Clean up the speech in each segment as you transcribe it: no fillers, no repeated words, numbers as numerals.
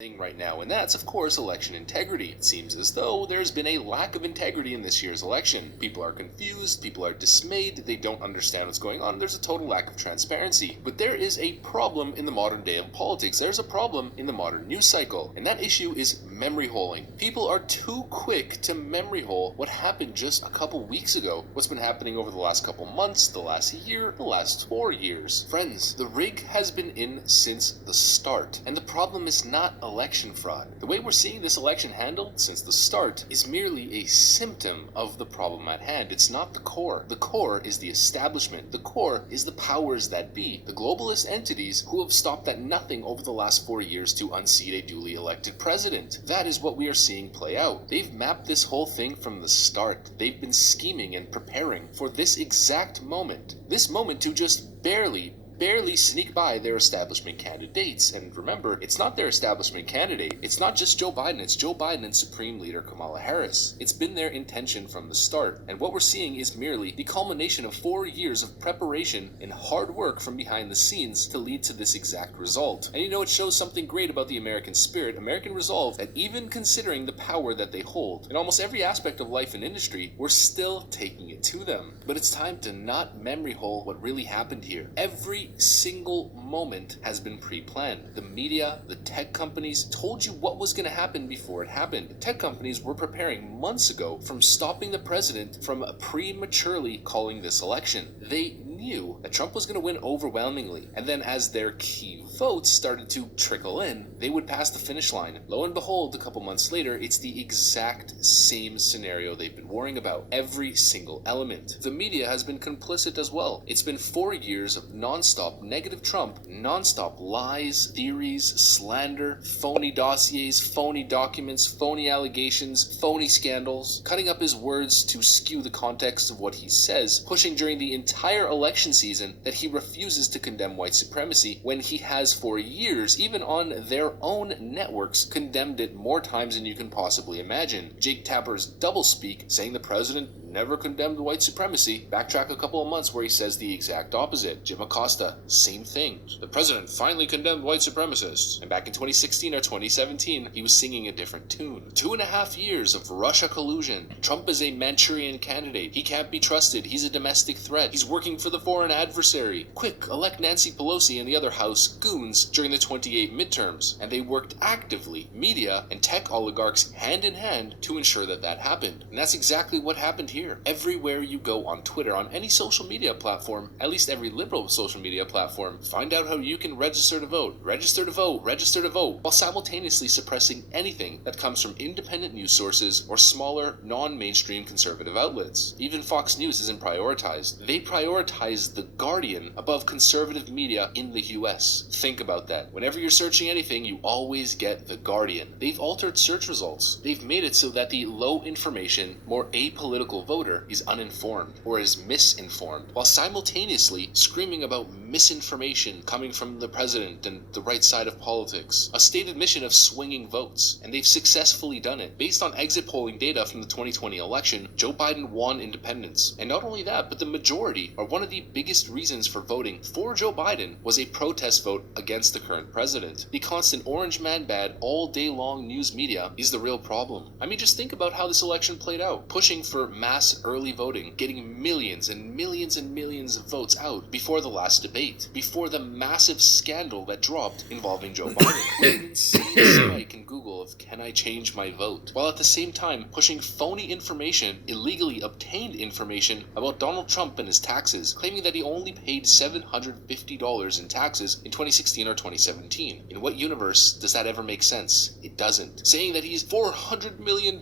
thing right now, and that's, of course, election integrity. It seems as though there's been a lack of integrity in this year's election. People are confused, people are dismayed, they don't understand what's going on, there's a total lack of transparency. But there is a problem in the modern day of politics, there's a problem in the modern news cycle, and that issue is memory holing. People are too quick to memory hole what happened just a couple weeks ago, what's been happening over the last couple months, the last year, the last 4 years. Friends, the rig has been in since the start, and the problem is not election fraud. The way we're seeing this election handled since the start is merely a symptom of the problem at hand. It's not the core. The core is the establishment. The core is the powers that be, the globalist entities who have stopped at nothing over the last 4 years to unseat a duly elected president. That is what we are seeing play out. They've mapped this whole thing from the start. They've been scheming and preparing for this exact moment. This moment to just barely sneak by their establishment candidates. And remember, it's not their establishment candidate. It's not just Joe Biden. It's Joe Biden and Supreme Leader Kamala Harris. It's been their intention from the start. And what we're seeing is merely the culmination of 4 years of preparation and hard work from behind the scenes to lead to this exact result. And you know, it shows something great about the American spirit, American resolve, that even considering the power that they hold in almost every aspect of life and industry, we're still taking it to them. But it's time to not memory hole what really happened here. Every single moment has been pre-planned. The media, the tech companies told you what was going to happen before it happened. The tech companies were preparing months ago from stopping the president from prematurely calling this election. They knew that Trump was going to win overwhelmingly, and then as their key votes started to trickle in, they would pass the finish line. Lo and behold, a couple months later, it's the exact same scenario they've been worrying about. Every single element. The media has been complicit as well. It's been 4 years of non-stop negative Trump, non-stop lies, theories, slander, phony dossiers, phony documents, phony allegations, phony scandals, cutting up his words to skew the context of what he says, pushing during the entire election season that he refuses to condemn white supremacy when he has for years, even on their own networks, condemned it more times than you can possibly imagine. Jake Tapper's doublespeak, saying the president never condemned white supremacy, backtrack a couple of months where he says the exact opposite. Jim Acosta, same thing. The president finally condemned white supremacists. And back in 2016 or 2017, he was singing a different tune. 2.5 years of Russia collusion. Trump is a Manchurian candidate. He can't be trusted. He's a domestic threat. He's working for the foreign adversary. Quick, elect Nancy Pelosi and the other House goons during the 28 midterms. And they worked actively, media and tech oligarchs hand in hand, to ensure that that happened. And that's exactly what happened here. Everywhere you go on Twitter, on any social media platform, at least every liberal social media platform, find out how you can register to vote, register to vote, register to vote, while simultaneously suppressing anything that comes from independent news sources or smaller, non-mainstream conservative outlets. Even Fox News isn't prioritized. They prioritize The Guardian above conservative media in the US. Think about that. Whenever you're searching anything, you always get The Guardian. They've altered search results. They've made it so that the low information, more apolitical voter is uninformed or is misinformed, while simultaneously screaming about misinformation coming from the president and the right side of politics. A stated mission of swinging votes, and they've successfully done it. Based on exit polling data from the 2020 election, Joe Biden won independence. And not only that, but the majority, or one of the biggest reasons for voting for Joe Biden, was a protest vote against the current president. The constant orange man bad all day long news media is the real problem. I mean, just think about how this election played out, pushing for mass early voting, getting millions and millions and millions of votes out before the last debate, before the massive scandal that dropped involving Joe Biden. An insane spike in Google of "can I change my vote?" while at the same time pushing phony information, illegally obtained information about Donald Trump and his taxes, claiming that he only paid $750 in taxes in 2016 or 2017. In what universe does that ever make sense? It doesn't. Saying that he's $400 million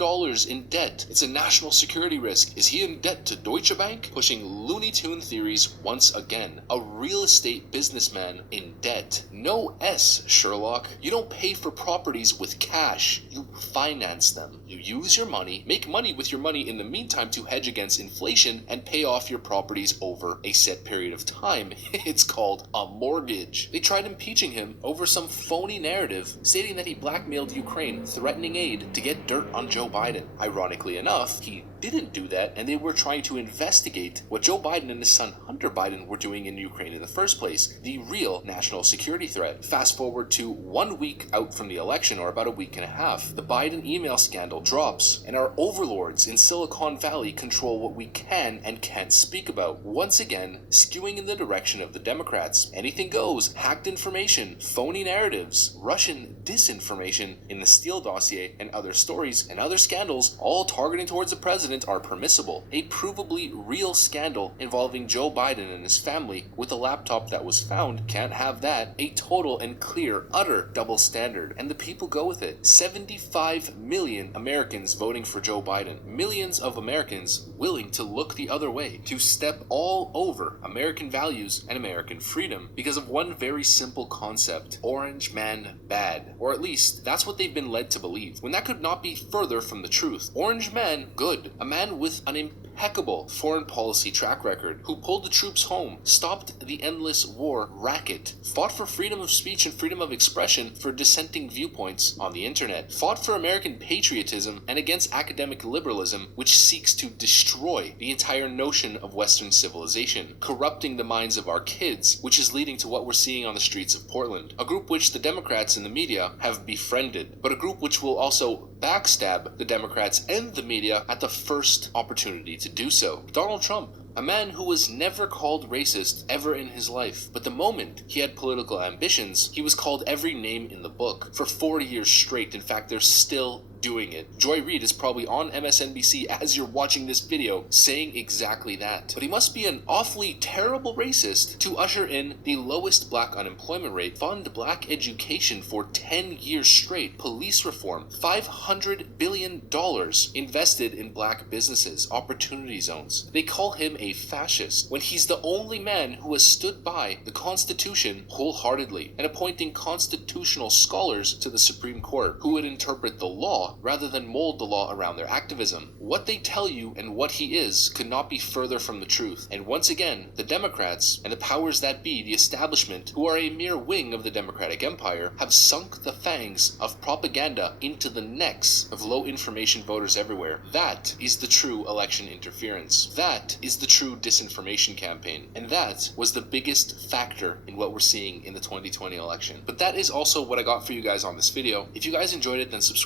in debt. It's a national security risk. Is he in debt to Deutsche Bank? Pushing Looney Tune theories once again. A real estate businessman in debt. No S, Sherlock. You don't pay for properties with cash. You finance them. You use your money, make money with your money in the meantime to hedge against inflation and pay off your properties over a set period of time. It's called a mortgage. They tried impeaching him over some phony narrative stating that he blackmailed Ukraine, threatening aid to get dirt on Joe Biden. Ironically enough, he didn't do that, and they were trying to investigate what Joe Biden and his son Hunter Biden were doing in Ukraine in the first place, the real national security threat. Fast forward to 1 week out from the election, or about a week and a half, the Biden email scandal drops, and our overlords in Silicon Valley control what we can and can't speak about, once again skewing in the direction of the Democrats. Anything goes, hacked information, phony narratives, Russian disinformation in the Steele dossier, and other stories and other scandals, all targeting towards the president, are permissible. A provably real scandal involving Joe Biden and his family with a laptop that was found can't have that. A total and clear, utter double standard, and the people go with it. 75 million Americans voting for Joe Biden. Millions of Americans willing to look the other way, to step all over American values and American freedom because of one very simple concept: orange man bad. Or at least, that's what they've been led to believe, when that could not be further from the truth. Orange man good. A man with an impeccable foreign policy track record, who pulled the troops home, stopped the endless war racket, fought for freedom of speech and freedom of expression for dissenting viewpoints on the internet, fought for American patriotism and against academic liberalism, which seeks to destroy the entire notion of Western civilization, corrupting the minds of our kids, which is leading to what we're seeing on the streets of Portland. A group which the Democrats and the media have befriended, but a group which will also backstab the Democrats and the media at the first opportunity to do so. Donald Trump, a man who was never called racist ever in his life, but the moment he had political ambitions, he was called every name in the book for 40 years straight. In fact, they're still doing it. Joy Reid is probably on MSNBC as you're watching this video saying exactly that. But he must be an awfully terrible racist to usher in the lowest black unemployment rate, fund black education for 10 years straight, police reform, $500 billion invested in black businesses, opportunity zones. They call him a fascist when he's the only man who has stood by the Constitution wholeheartedly and appointing constitutional scholars to the Supreme Court who would interpret the law rather than mold the law around their activism. What they tell you and what he is could not be further from the truth. And once again, the Democrats and the powers that be, the establishment, who are a mere wing of the Democratic Empire, have sunk the fangs of propaganda into the necks of low information voters everywhere. That is the true election interference. That is the true disinformation campaign. And that was the biggest factor in what we're seeing in the 2020 election. But that is also what I got for you guys on this video. If you guys enjoyed it, then subscribe.